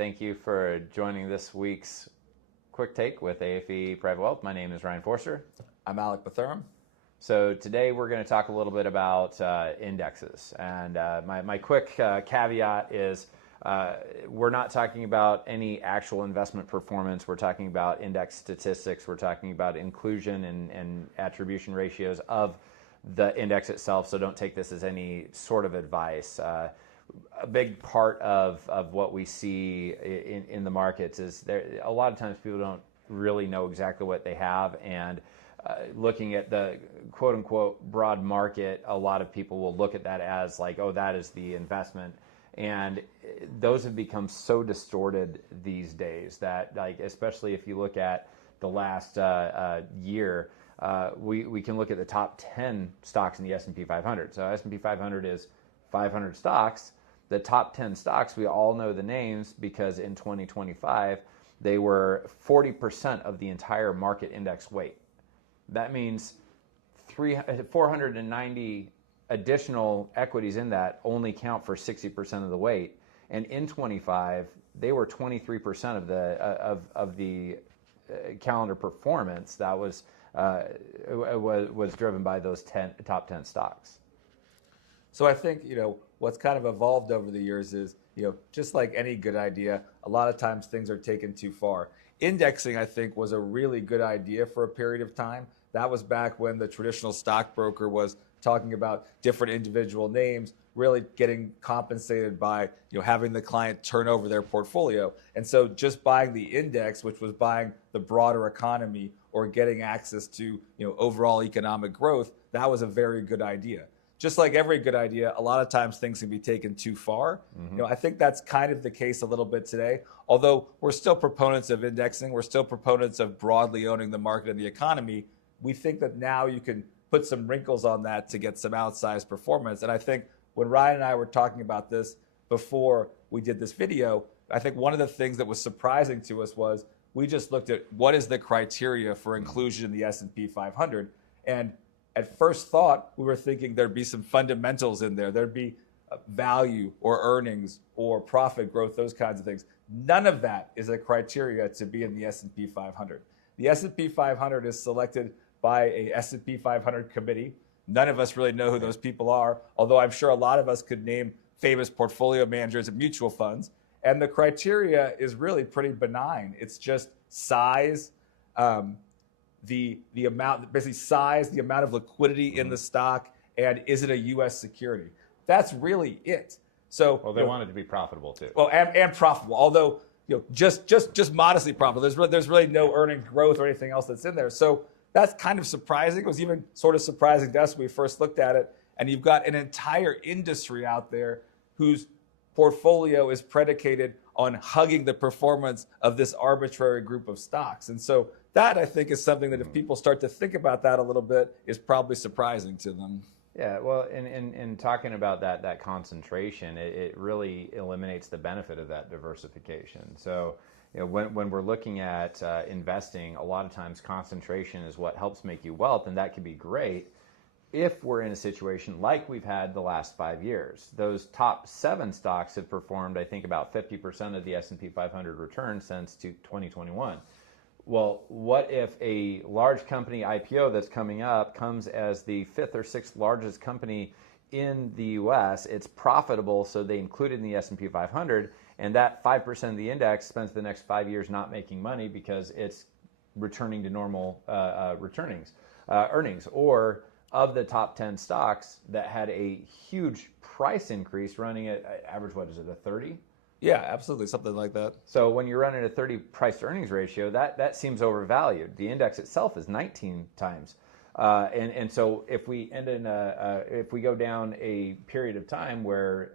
Thank you for joining this week's Quick Take with AFE Private Wealth. My name is Ryan Forster. I'm Alec Bethurham. So today we're going to talk a little bit about indexes. And my quick caveat is we're not talking about any actual investment performance. We're talking about index statistics. We're talking about inclusion and attribution ratios of the index itself. So don't take this as any sort of advice. A big part of what we see in the markets is there, a lot of times people don't really know exactly what they have, and looking at the quote-unquote broad market, a lot of people will look at that as like, oh, that is the investment. And those have become so distorted these days that, like, especially if you look at the last year, we can look at the top 10 stocks in the S&P 500. So S&P 500 is 500 stocks. The top 10 stocks, we all know the names because in 2025, they were 40% of the entire market index weight. That means 490 additional equities in that only count for 60% of the weight. And in 25, they were 23% of the calendar performance that was driven by those top 10 stocks. So I think, what's kind of evolved over the years is, just like any good idea, a lot of times things are taken too far. Indexing, I think, was a really good idea for a period of time. That was back when the traditional stockbroker was talking about different individual names, really getting compensated by having the client turn over their portfolio. And so just buying the index, which was buying the broader economy or getting access to overall economic growth, that was a very good idea. Just like every good idea, a lot of times things can be taken too far. Mm-hmm. I think that's kind of the case a little bit today. Although we're still proponents of indexing, we're still proponents of broadly owning the market and the economy. We think that now you can put some wrinkles on that to get some outsized performance. And I think when Ryan and I were talking about this before we did this video, I think one of the things that was surprising to us was we just looked at what is the criteria for inclusion in the S&P 500. And at first thought, we were thinking there'd be some fundamentals in there. There'd be value or earnings or profit growth, those kinds of things. None of that is a criteria to be in the S&P 500. The S&P 500 is selected by a S&P 500 committee. None of us really know who those people are, although I'm sure a lot of us could name famous portfolio managers of mutual funds. And the criteria is really pretty benign. It's just size, the amount, basically size, the amount of liquidity in the stock, and is it a U.S. security? That's really it. So, well, they want it to be profitable too. Well, and profitable, although just modestly profitable. There's really no earnings growth or anything else that's in there. So that's kind of surprising. It was even sort of surprising to us when we first looked at it. And you've got an entire industry out there whose portfolio is predicated on hugging the performance of this arbitrary group of stocks. And so that, I think, is something that if people start to think about that a little bit, is probably surprising to them. Yeah, well, in talking about that concentration, it really eliminates the benefit of that diversification. So, when we're looking at investing, a lot of times concentration is what helps make you wealth, and that can be great if we're in a situation like we've had the last 5 years. Those top 7 stocks have performed, I think, about 50% of the S&P 500 return since 2021. Well, what if a large company IPO that's coming up comes as the 5th or 6th largest company in the U.S., it's profitable, so they include it in the S&P 500, and that 5% of the index spends the next 5 years not making money because it's returning to normal earnings. Or of the top 10 stocks that had a huge price increase running at average, what is it, a 30? Yeah, absolutely, something like that. So when you're running a 30 price to earnings ratio, that seems overvalued. The index itself is 19 times. And so if we if we go down a period of time where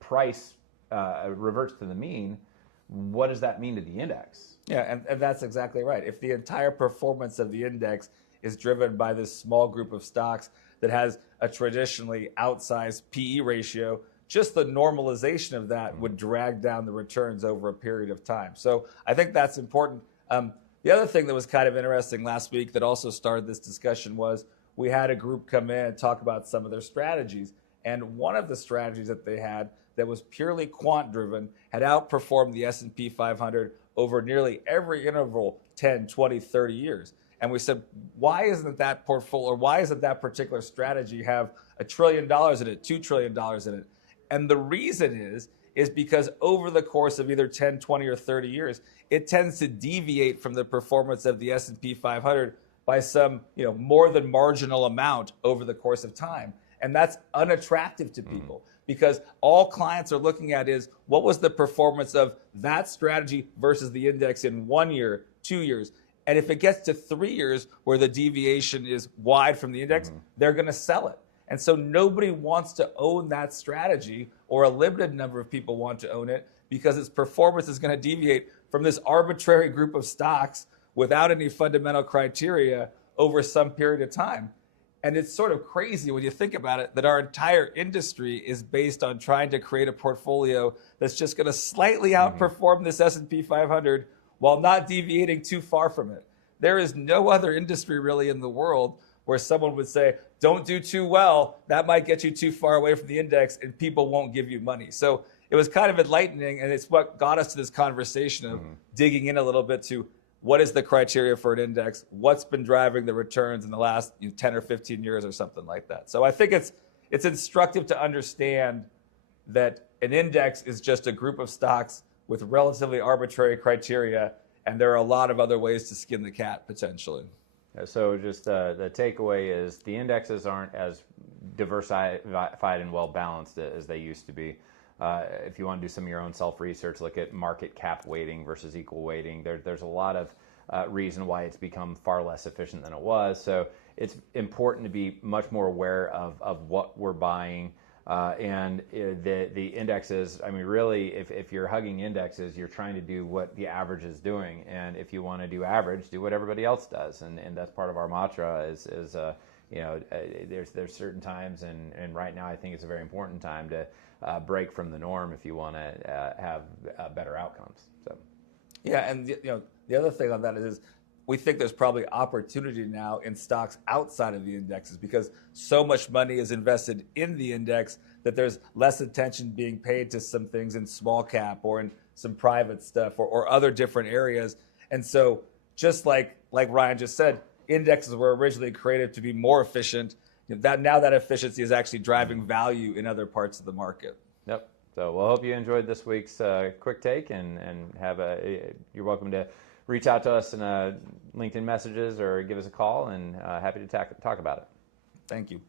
price reverts to the mean, what does that mean to the index? Yeah, and that's exactly right. If the entire performance of the index is driven by this small group of stocks that has a traditionally outsized PE ratio, just the normalization of that would drag down the returns over a period of time. So I think that's important. The other thing that was kind of interesting last week that also started this discussion was we had a group come in and talk about some of their strategies. And one of the strategies that they had that was purely quant driven had outperformed the S&P 500 over nearly every interval, 10, 20, 30 years. And we said, why isn't that portfolio, or why isn't that particular strategy have $1 trillion in it, $2 trillion in it? And the reason is because over the course of either 10, 20, or 30 years, it tends to deviate from the performance of the S&P 500 by some, more than marginal amount over the course of time. And that's unattractive to people because all clients are looking at is what was the performance of that strategy versus the index in 1 year, 2 years. And if it gets to 3 years where the deviation is wide from the index, they're going to sell it. And so nobody wants to own that strategy, or a limited number of people want to own it because its performance is going to deviate from this arbitrary group of stocks without any fundamental criteria over some period of time. And it's sort of crazy when you think about it that our entire industry is based on trying to create a portfolio that's just going to slightly outperform this S&P 500 while not deviating too far from it. There is no other industry really in the world where someone would say, don't do too well, that might get you too far away from the index and people won't give you money. So it was kind of enlightening, and it's what got us to this conversation of digging in a little bit to what is the criteria for an index, what's been driving the returns in the last 10 or 15 years or something like that. So I think it's instructive to understand that an index is just a group of stocks with relatively arbitrary criteria, and there are a lot of other ways to skin the cat potentially. So just the takeaway is the indexes aren't as diversified and well balanced as they used to be. If you want to do some of your own self-research, look at market cap weighting versus equal weighting. There's a lot of reason why it's become far less efficient than it was. So it's important to be much more aware of what we're buying. And the indexes, I mean, really, if you're hugging indexes, you're trying to do what the average is doing. And if you want to do average, do what everybody else does. And that's part of our mantra is there's certain times, and right now I think it's a very important time to break from the norm if you want to have better outcomes. So, yeah, and the other thing on that is we think there's probably opportunity now in stocks outside of the indexes because so much money is invested in the index that there's less attention being paid to some things in small cap or in some private stuff or other different areas. And so just like Ryan just said, indexes were originally created to be more efficient. Now that efficiency is actually driving value in other parts of the market. Yep. So we'll hope you enjoyed this week's quick take, and you're welcome to reach out to us in LinkedIn messages or give us a call, and happy to talk about it. Thank you.